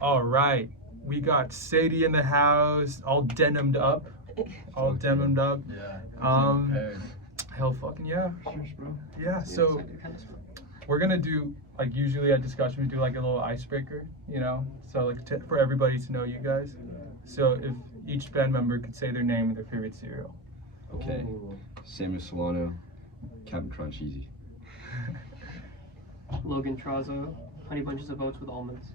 All right, we got Sadie in the house, all denimed up, all denimed up. Yeah. Hell fucking yeah. Cheers, bro. Yeah. So we're gonna do like usually at discussion we do like a little icebreaker, you know, so like for everybody to know you guys. So if each band member could say their name and their favorite cereal. Okay. Samuel Solano, Captain Crunch, easy. Logan trazo, honey bunches of oats with almonds.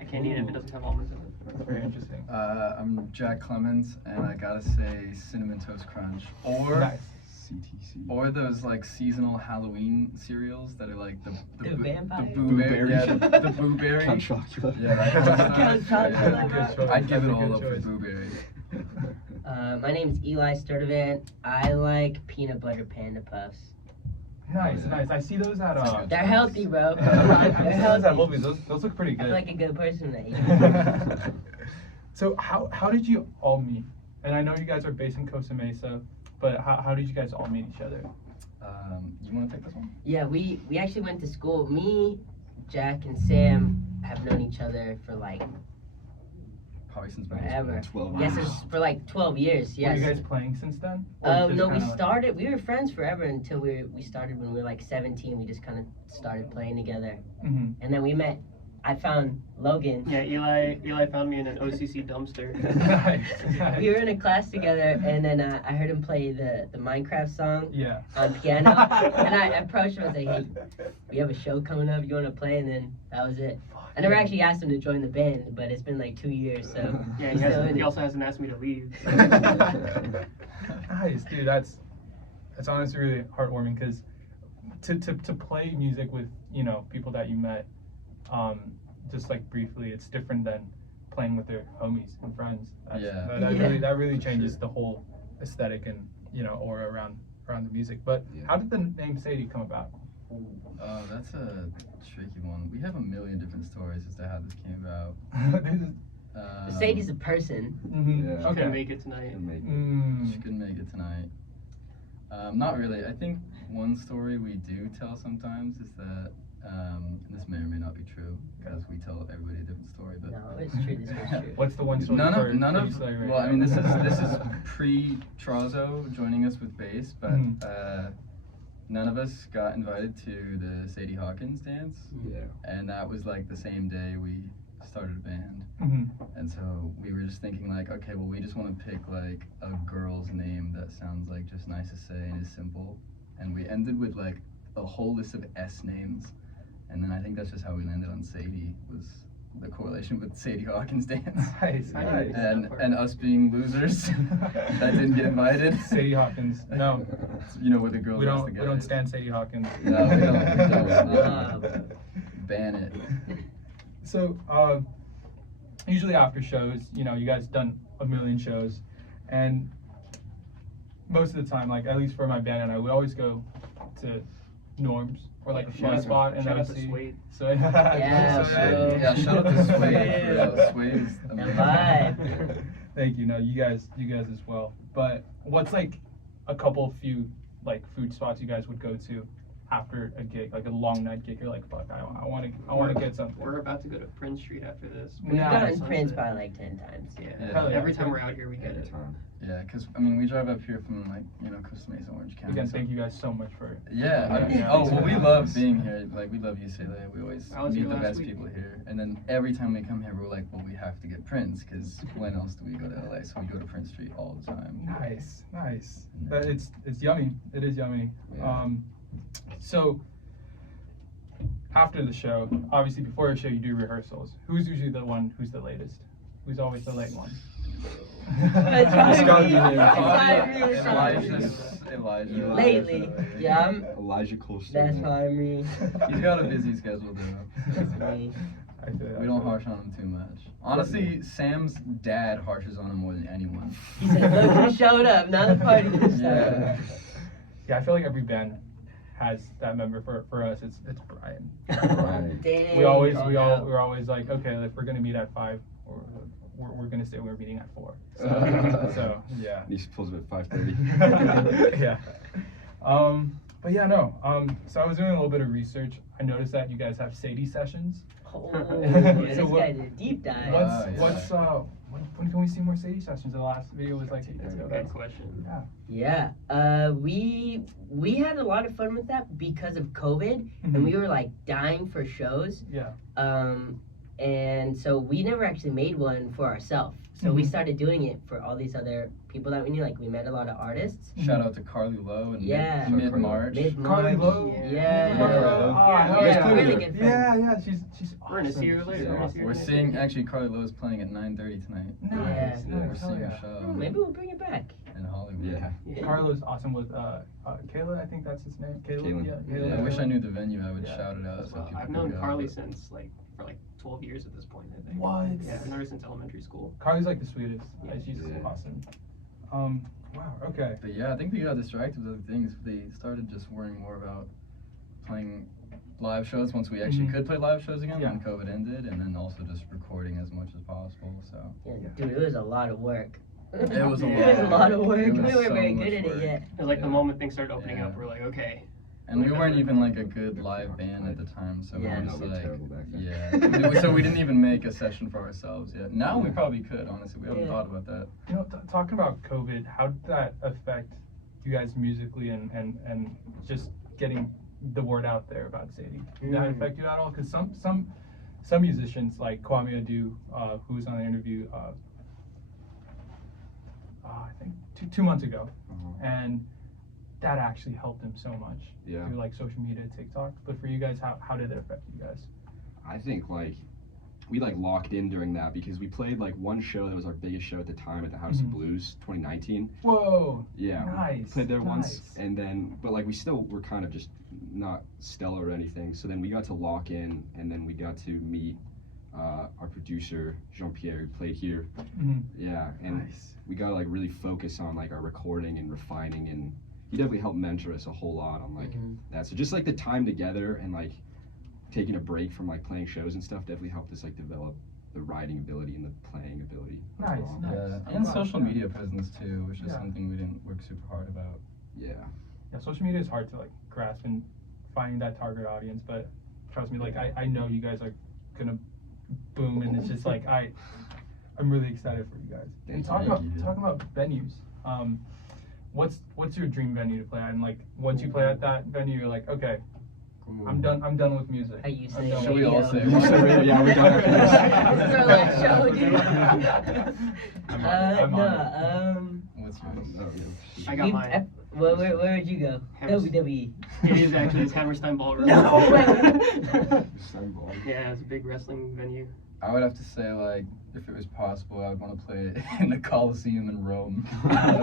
I can't eat it if it doesn't have almonds in it. That's very interesting. I'm Jack Clements, and I gotta say Cinnamon Toast Crunch, or Nice. CTC. or those like seasonal Halloween cereals that are like the vampire? boo berry, yeah, the boo berry. Count Chocula. Yeah, that kind of Count stuff. Chocula. Yeah. Good choice. I'd give it That's a all good up for choice. boo berry. My name's Eli Stirdivant. I like peanut butter panda puffs. Nice, nice. I see those at They're healthy, bro. I They're see those at healthy. Whole Foods. Those look pretty I feel good. like a good person that eats. So how did you all meet? And I know you guys are based in Costa Mesa, but how did you guys all meet each other? You want to take this one? Yeah, we actually went to school. Me, Jack, and Sam have known each other for like Probably since back in forever. school. 12 Yes, years. it's for like 12 years. Were Yes. you guys playing since then? Or just No, we kinda like- started. We were friends forever until we started when we were like 17. We just kind of started playing together, Mhm. and then we met. I found Logan. Yeah, Eli found me in an OCC dumpster. Nice, nice. We were in a class together, and then I heard him play the Minecraft song Yeah. on piano, and I approached him and said, "Hey, we have a show coming up. You want to play?" And then that was it. I never actually asked him to join the band, but it's been like 2 years, so Yeah, he's still in he it. also hasn't asked me to leave. Nice, dude. That's honestly really heartwarming because to play music with people that you met, just like briefly, it's different than playing with their homies and friends. Yeah. That really changes the whole aesthetic and aura around the music. But Yeah. how did the name Sadie come about? Oh, that's a tricky one. We have a million different stories as to how this came about. Sadie's a person. Mhm. Yeah. Couldn't Okay. make it tonight. She couldn't make it tonight. Not really. I think one story we do tell sometimes is that, and this may or may not be true because we tell everybody a different story, but No, it's true. This is true. What's the one story? none for of you say right well, I now? mean this is pre Trazo joining us with bass, but Mhm. none of us got invited to the Sadie Hawkins dance, Yeah. and that was like the same day we started a band. Mhm. And so we were just thinking like, okay, well, we just want to pick like a girl's name that sounds like just nice to say and is simple. And we ended with like a whole list of S names. And then I think that's just how we landed on Sadie, was the correlation with Sadie Hawkins dance. Nice, I nice. didn't- And us being losers that didn't get invited. Sadie Hawkins. No, You know, where the girls we asked don't. to We get don't it. stand Sadie Hawkins. No, we don't. Uh, Ban it. So, usually after shows, you guys done a million shows, and most of the time, like at least for my band and I, we always go to Norm's or like a Shout fun out- spot and shout out to OC. Suede. So Yeah, so, bro. Yeah, shout out to Suede. For Yeah. real. Suede is The amazing. vibe. Thank you. No, you guys as well. But what's like a few like food spots you guys would go to after a gig, like a long night gig? You're like, fuck, I want to get something. We're about to go to Prince Street after this. We've Yeah. gotten Sunset. Prince probably like 10 times. Yeah. Yeah. Every time we're out here, we get it. Yeah, because I mean, we drive up here from like Costa Mesa, Orange County. Again, so- thank you guys so much for. Yeah. Yeah. Oh well, we love being here. Like we love UCLA. We always I was meet here the last best week. people here. And then every time we come here, we're like, well, we have to get Prince because when else do we go to LA? So we go to Prince Street all the time. Nice. But it's yummy. It is yummy. Yeah. So after the show, obviously before a show you do rehearsals. Who's usually the one who's the latest? Who's always the late one? It's It's gotta be probably me. me. It's probably me. Elijah. Lately, yeah, Elijah Costa. that's probably me. He's got a busy schedule though. That's me. I feel that. We don't harsh on him too much. Honestly, Sam's dad harshes on him more than anyone. He said, "Look who showed up, not the party." Yeah. Yeah, I feel like every band has that member. For us, it's Brian. Right. Dang, We're always like, okay, if we're gonna meet at 5, we're gonna say we're meeting at 4. So yeah. He pulls up at 5:30. Yeah. But yeah, no. So I was doing a little bit of research. I noticed that you guys have Sadie sessions. Oh, So this what- guy did a deep dive. When can we see more Sadie sessions? The last video was like 8 That's days a ago. good question. Yeah. Yeah, we had a lot of fun with that because of COVID, and we were like dying for shows. Yeah. And so we never actually made one for ourselves. So we Mhm. started doing it for all these other people that we knew. Like we met a lot of artists. Shout out to Carly Lowe in Yeah. mid-March. Carly Lowe. Yeah. Oh, Yeah. Really good friend. Yeah, she's awesome. We're gonna see her She's later. so We're gonna awesome. see her We're later. seeing, actually, Carly Lowe is playing at 9:30 tonight. Nice, Yeah. nice, We're hell seeing yeah. a show Oh, maybe we'll bring it back. in Hollywood. Yeah. Yeah. Carlo's awesome with Kayla, I think that's his name. Kayla. Yeah, Yeah. I wish I knew the venue. I would Yeah. shout it out so Well, people I've could known go, Carly but- since for 12 years at this point, I think. What? Yeah, I've known her since elementary school. Carly's like the sweetest. Yeah. She's Yeah. awesome. Wow, okay. But yeah, I think we got distracted with other things. They started just worrying more about playing live shows once we actually Mhm. could play live shows again Yeah. when COVID ended, and then also just recording as much as possible. So Yeah, dude, it was a lot of work. It was a It was a lot. lot of work. It We was weren't so very much good at it work. yet. It was like the Yeah. moment things started opening Yeah. up, we're like, okay. and we weren't even like a good live band at the time, so Yeah. we were No, just we're like, terrible back then. yeah. So we didn't even make a session for ourselves yet. Now we probably could, honestly. We haven't Yeah. thought about that. You know, talking about COVID, how did that affect you guys musically and just getting the word out there about Sadie? Did that affect you at all? Because some musicians like Kwame Adu, who was on the interview, I think two months ago, and that actually helped him so much Yeah. through like social media, TikTok. But for you guys, how did it affect you guys? I think like we like locked in during that because we played like one show that was our biggest show at the time at the House Mhm. of Blues 2019. Whoa! Yeah, Nice. we played there once, nice. and then but like we still were kind of just not stellar or anything. So then we got to lock in, and then we got to meet our producer Jean-Pierre, who played here. Mhm. Yeah, and Nice. we got to like really focus on like our recording and refining, and he definitely helped mentor us a whole lot on like that. So just like the time together and like taking a break from like playing shows and stuff definitely helped us like develop the writing ability and the playing ability. Nice, overall. nice. Yeah, I'm and glad, social yeah. media presence too, which is Yeah. something we didn't work super hard about. Yeah. Yeah, social media is hard to like grasp and finding that target audience, but trust me, like I know you guys are gonna boom, and it's just like I'm really excited for you guys. And Thank you. talking about venues, what's your dream venue to play at? And like once you play at that venue, you're like, okay, I'm done with music. How you I'm say done Should we with all it. say You said radio, yeah, we're done after this. This is our last show, dude. I'm on it, I'm on No, What's yours? Oh, yeah. I got mine. where would you go? Hammerstein. WWE. It is actually it's Hammerstein Ballroom. No way. Sunball. Yeah, it's a big wrestling venue. I would have to say, like, if it was possible, I would want to play it in the Coliseum in Rome. I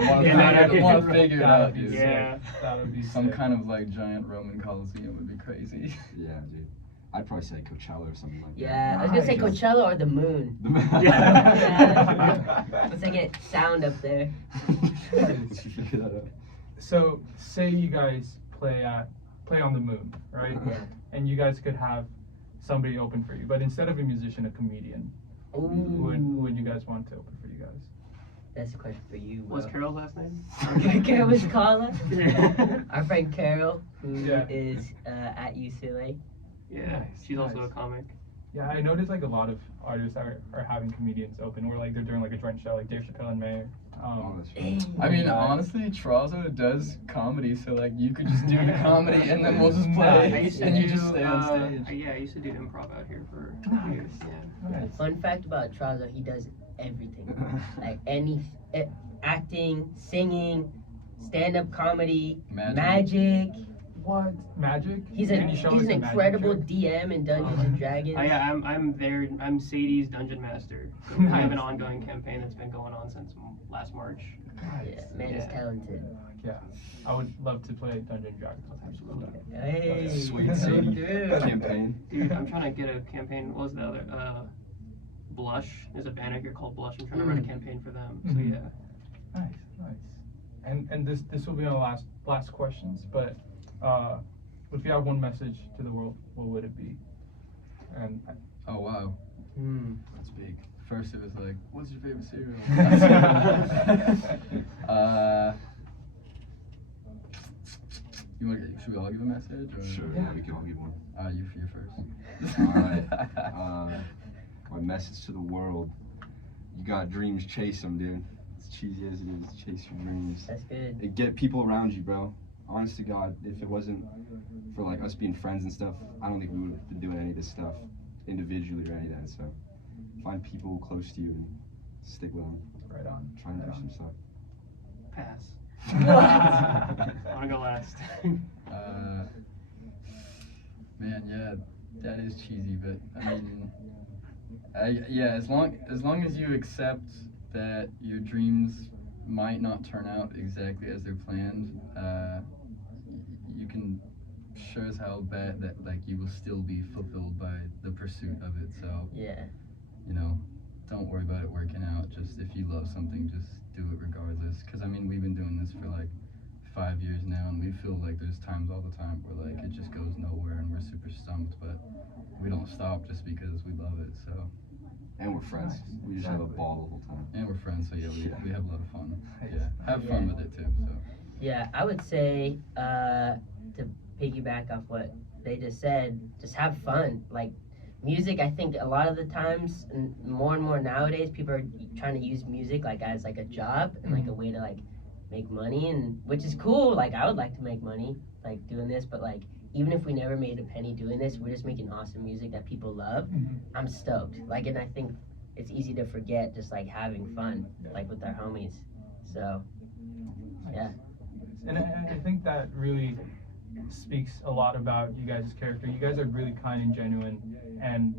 want to figure it out, dude. Yeah. That would be Some sick. kind of like giant Roman Coliseum would be crazy. Yeah, dude. I'd probably say Coachella or something like Yeah, I was gonna say Nice. Coachella or the moon. that. Yeah. Once I get sound up there. Let's figure that out. So say you guys play on the moon, right? Yeah. And you guys could have somebody open for you, but instead of a musician, a comedian. Who would you guys want to open for you guys? That's a question for you. What's bro. Carol's last name? Carol was caller. Yeah. Our friend Carol, who Yeah. is at UCLA. Yeah, Nice, she's also a nice. comic. Yeah, I noticed like a lot of artists that are having comedians open, or like they're doing like a joint show, like Dave Chappelle and Mayer. Oh, that's right. I mean, Nice. honestly, Trazo does comedy, so like you could just do the comedy and then we'll just Nice. play I used to and you do, just stay on stage. Yeah, I used to do improv out here for Nice. years. Yeah. Nice. Fun fact about Trazo, he does everything. Like acting, singing, stand-up comedy, magic. What magic? He's Can you show he's us an a magic incredible trick? DM in Dungeons and Dragons. I'm Sadie's dungeon master. I have an ongoing campaign that's been going on since last March. Yeah, man is Yeah. talented. Yeah, I would love to play Dungeon Dragons. Absolutely. Hey, Sweet Sadie dude. campaign. Dude, I'm trying to get a campaign. What was the other? Blush. There's a band out here called Blush. I'm trying to run a campaign for them. So Mhm. yeah. Nice, nice. And this will be our last questions, but if you have one message to the world, what would it be? And Oh wow, That's big. first it was like, what's your favorite cereal? Should we all give a message? Or? Sure, Yeah. we can all give one. You're first. Alright. My message to the world: you got dreams, chase them, dude. As cheesy as it is, chase your dreams. That's good. It get people around you, bro. Honest to God, if it wasn't for like us being friends and stuff, I don't think we would have been doing any of this stuff individually or any of that. So find people close to you and stick with them. Right on. Try and do Right on. some stuff. Pass. I wanna go last. Man, yeah, that is cheesy, but I mean, as long as you accept that your dreams might not turn out exactly as they're planned, you can sure as hell bet that like you will still be fulfilled by the pursuit of it. So Yeah. you know, don't worry about it working out. Just if you love something, just do it regardless. Because I mean, we've been doing this for like 5 years now, and we feel like there's times all the time where like it just goes nowhere, and we're super stumped, but we don't stop just because we love it. So, And we're friends. Nice. We just have a ball the whole time. and we're friends, so yeah, we have a lot of fun. Nice. Yeah, have fun with it too. So, Yeah, I would say to piggyback off what they just said, just have fun. Like music, I think a lot of the times, and more nowadays, people are trying to use music like as like a job and like a way to like make money, and which is cool. Like I would like to make money like doing this, but like even if we never made a penny doing this, we're just making awesome music that people love. I'm stoked. Like, and I think it's easy to forget just like having fun, like with our homies. So yeah. And I think that really speaks a lot about you guys' character. You guys are really kind and genuine, and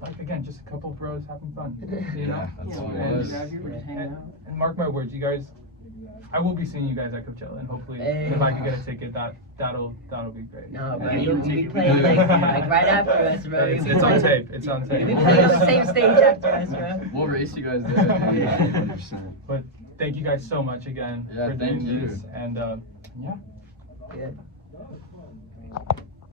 like again, just a couple bros having fun. You know. yeah, that's Yeah, what we're it just is. out here, we're just hanging out. And mark my words, you guys. I will be seeing you guys at Coachella, and hopefully, Hey. if I can get a ticket, that'll be great. No, bro, Yeah, you'll you be take- playing like right after us, bro. It's, You'll be it's on playing- tape. It's on tape. You'll be playing on the same stage after us, bro. We'll race you guys there. Yeah, dude. 100%. But thank you guys so much again Yeah, for thank doing you. this, and yeah. Good.